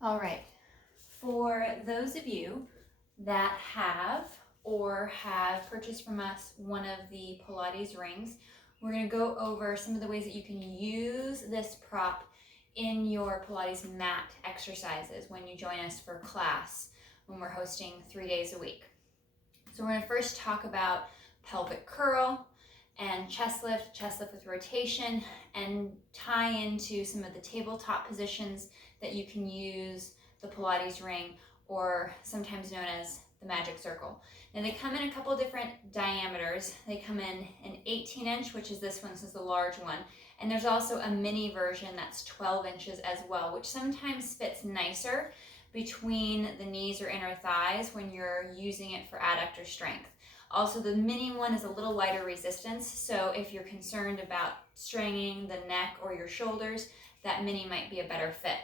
All right, for those of you that have or have purchased from us one of the Pilates rings, we're going to go over some of the ways that you can use this prop in your Pilates mat exercises when you join us for class when we're hosting 3 days a week. So we're going to first talk about pelvic curl and chest lift with rotation, and tie into some of the tabletop positions that you can use the Pilates ring, or sometimes known as the magic circle. And they come in a couple different diameters. They come in an 18-inch, which is this one, this is the large one. And there's also a mini version that's 12 inches as well, which sometimes fits nicer between the knees or inner thighs when you're using it for adductor strength. Also, the mini one is a little lighter resistance, so if you're concerned about straining the neck or your shoulders, that mini might be a better fit.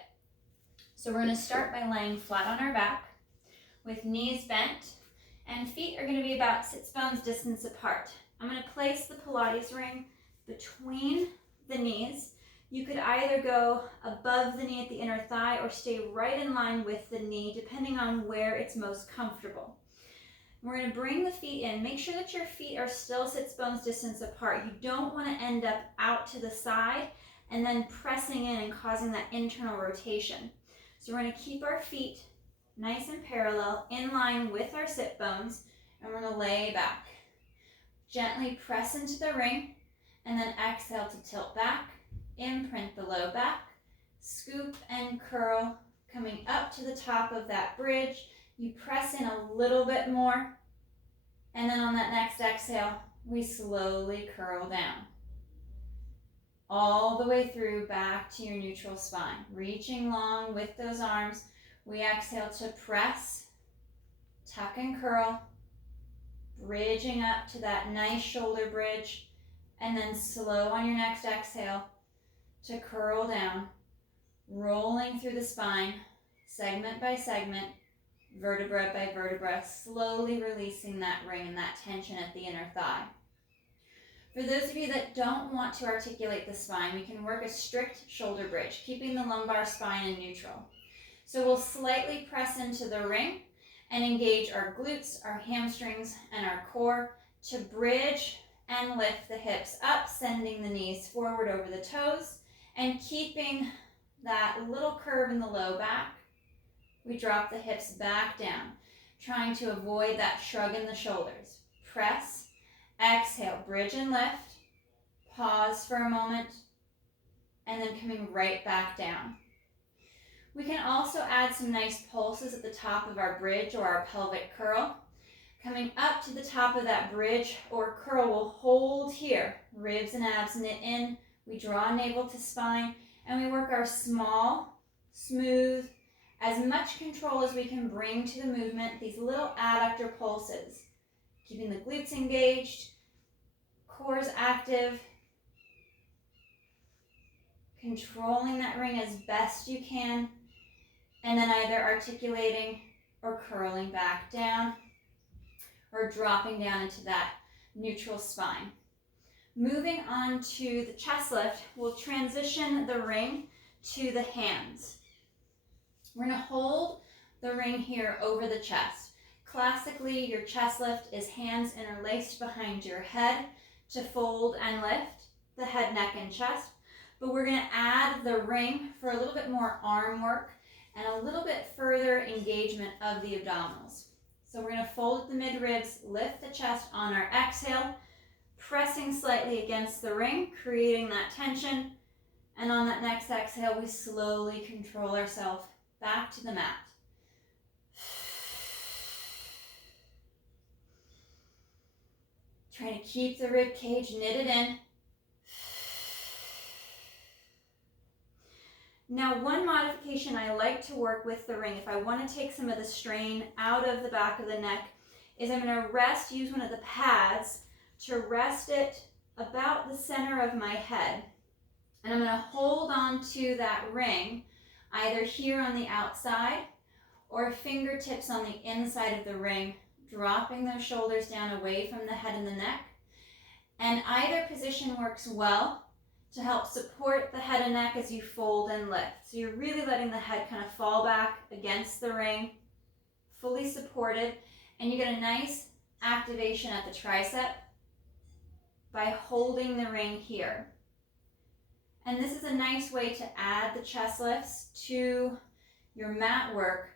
So we're going to start by laying flat on our back with knees bent, and feet are going to be about sits bones distance apart. I'm going to place the Pilates ring between the knees. You could either go above the knee at the inner thigh or stay right in line with the knee, depending on where it's most comfortable. We're going to bring the feet in. Make sure that your feet are still sits bones distance apart. You don't want to end up out to the side and then pressing in and causing that internal rotation. So we're going to keep our feet nice and parallel in line with our sit bones, and we're going to lay back. Gently press into the ring and then exhale to tilt back, imprint the low back, scoop and curl, coming up to the top of that bridge. You press in a little bit more, and then on that next exhale, we slowly curl down. All the way through back to your neutral spine. Reaching long with those arms, we exhale to press, tuck and curl, bridging up to that nice shoulder bridge, and then slow on your next exhale to curl down, rolling through the spine, segment by segment, vertebra by vertebra, slowly releasing that ring and that tension at the inner thigh. For those of you that don't want to articulate the spine, we can work a strict shoulder bridge, keeping the lumbar spine in neutral. So we'll slightly press into the ring and engage our glutes, our hamstrings, and our core to bridge and lift the hips up, sending the knees forward over the toes, and keeping that little curve in the low back. We drop the hips back down, trying to avoid that shrug in the shoulders. Press, exhale, bridge and lift, pause for a moment, and then coming right back down. We can also add some nice pulses at the top of our bridge or our pelvic curl. Coming up to the top of that bridge or curl, we'll hold here. Ribs and abs knit in. We draw navel to spine, and we work our small, smooth, as much control as we can bring to the movement, these little adductor pulses. Keeping the glutes engaged, cores active, controlling that ring as best you can, and then either articulating or curling back down or dropping down into that neutral spine. Moving on to the chest lift, we'll transition the ring to the hands. We're going to hold the ring here over the chest. Classically, your chest lift is hands interlaced behind your head to fold and lift the head, neck, and chest. But we're going to add the ring for a little bit more arm work and a little bit further engagement of the abdominals. So we're going to fold at the mid-ribs, lift the chest on our exhale, pressing slightly against the ring, creating that tension. And on that next exhale, we slowly control ourselves back to the mat. Trying to keep the rib cage knitted in. Now, one modification I like to work with the ring, if I want to take some of the strain out of the back of the neck, is I'm going to use one of the pads to rest it about the center of my head. And I'm going to hold on to that ring, either here on the outside or fingertips on the inside of the ring, dropping those shoulders down away from the head and the neck. And either position works well to help support the head and neck as you fold and lift. So you're really letting the head kind of fall back against the ring, fully supported, and you get a nice activation at the tricep by holding the ring here. And this is a nice way to add the chest lifts to your mat work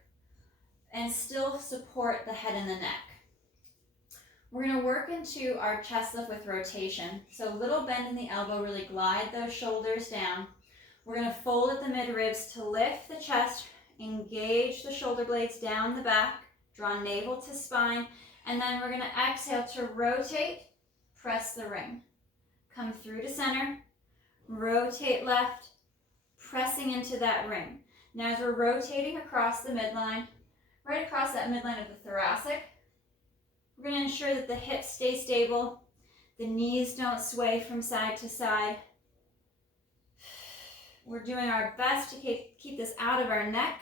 and still support the head and the neck. We're going to work into our chest lift with rotation. So little bend in the elbow, really glide those shoulders down. We're going to fold at the mid-ribs to lift the chest, engage the shoulder blades down the back, draw navel to spine, and then we're going to exhale to rotate, press the ring. Come through to center, rotate left, pressing into that ring. Now as we're rotating across the midline, right across that midline of the thoracic, we're going to ensure that the hips stay stable, the knees don't sway from side to side. We're doing our best to keep this out of our neck.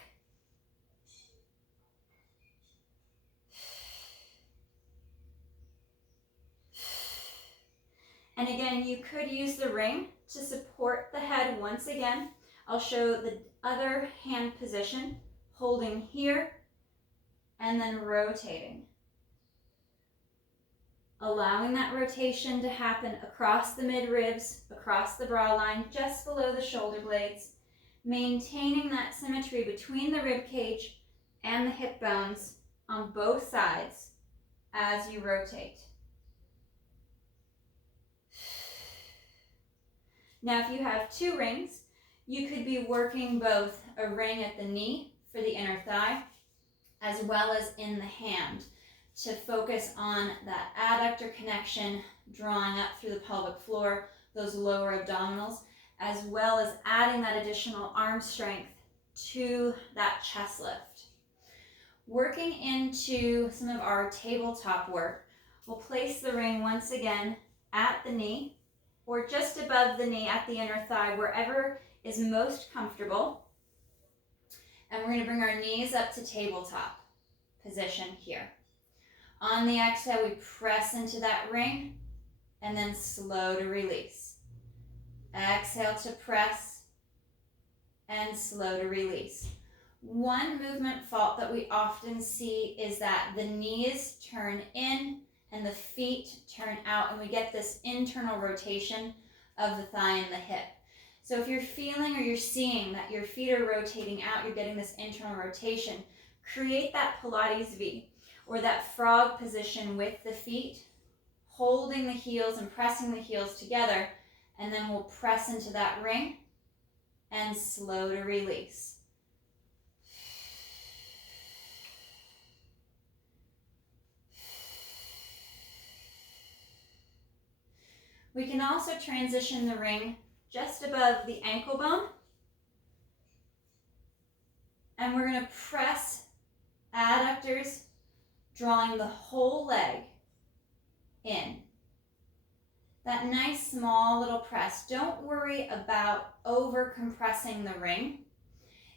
And again, you could use the ring to support the head once again. I'll show the other hand position, holding here and then rotating. Allowing that rotation to happen across the mid-ribs, across the brow line, just below the shoulder blades, maintaining that symmetry between the rib cage and the hip bones on both sides as you rotate. Now, if you have two rings, you could be working both a ring at the knee for the inner thigh, as well as in the hand, to focus on that adductor connection, drawing up through the pelvic floor, those lower abdominals, as well as adding that additional arm strength to that chest lift. Working into some of our tabletop work, we'll place the ring once again at the knee, or just above the knee at the inner thigh, wherever is most comfortable. And we're going to bring our knees up to tabletop position here. On the exhale, we press into that ring and then slow to release. Exhale to press and slow to release. One movement fault that we often see is that the knees turn in and the feet turn out, and we get this internal rotation of the thigh and the hip. So if you're feeling or you're seeing that your feet are rotating out, you're getting this internal rotation, create that Pilates V, or that frog position with the feet, holding the heels and pressing the heels together, and then we'll press into that ring and slow to release. We can also transition the ring just above the ankle bone, and we're going to press adductors, drawing the whole leg in. That nice small little press. Don't worry about over compressing the ring.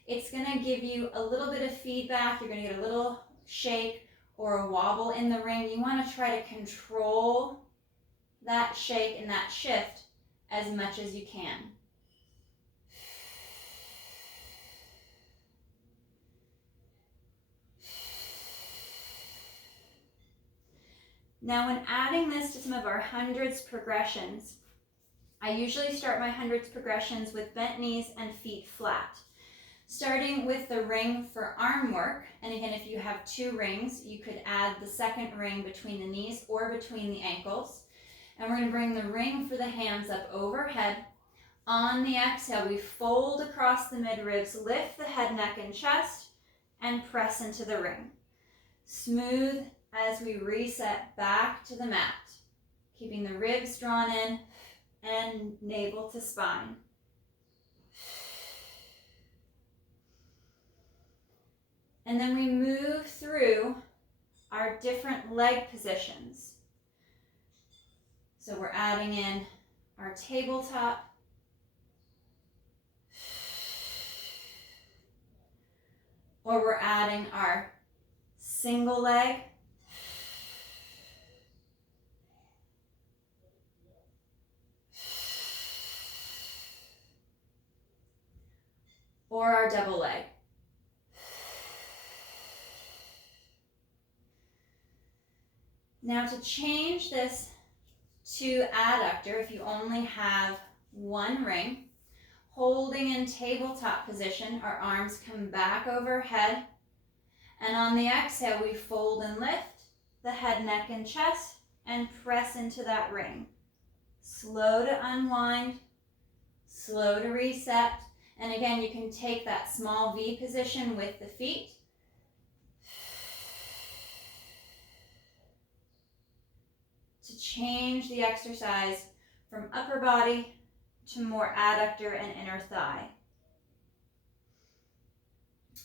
It's going to give you a little bit of feedback. You're going to get a little shake or a wobble in the ring. You want to try to control that shake and that shift as much as you can. Now, when adding this to some of our hundreds progressions, I usually start my hundreds progressions with bent knees and feet flat. Starting with the ring for arm work, and again, if you have two rings, you could add the second ring between the knees or between the ankles. And we're going to bring the ring for the hands up overhead. On the exhale, we fold across the mid-ribs, lift the head, neck, and chest, and press into the ring. Smooth as we reset back to the mat, keeping the ribs drawn in and navel to spine. And then we move through our different leg positions. So we're adding in our tabletop, or we're adding our single leg, or our double leg. Now to change this to adductor, if you only have one ring, holding in tabletop position, our arms come back overhead, and on the exhale we fold and lift the head, neck, and chest and press into that ring. Slow to unwind, slow to reset, and again you can take that small V position with the feet. To change the exercise from upper body to more adductor and inner thigh.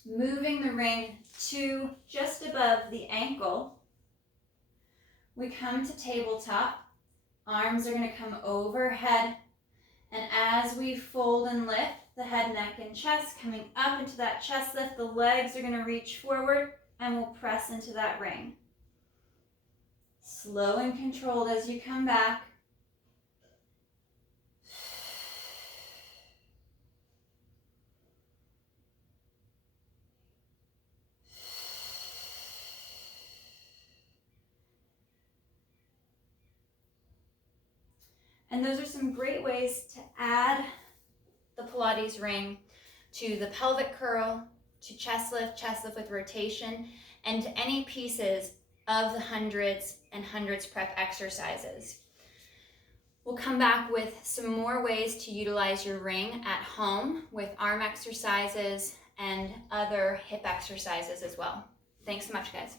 Moving the ring to just above the ankle, we come to tabletop. Arms are going to come overhead, and as we fold and lift the head, neck, and chest, coming up into that chest lift, the legs are going to reach forward and we'll press into that ring. Slow and controlled as you come back. And those are some great ways to add the Pilates ring to the pelvic curl, to chest lift with rotation, and to any pieces of the hundreds and hundreds prep exercises. We'll come back with some more ways to utilize your ring at home with arm exercises and other hip exercises as well. Thanks so much, guys.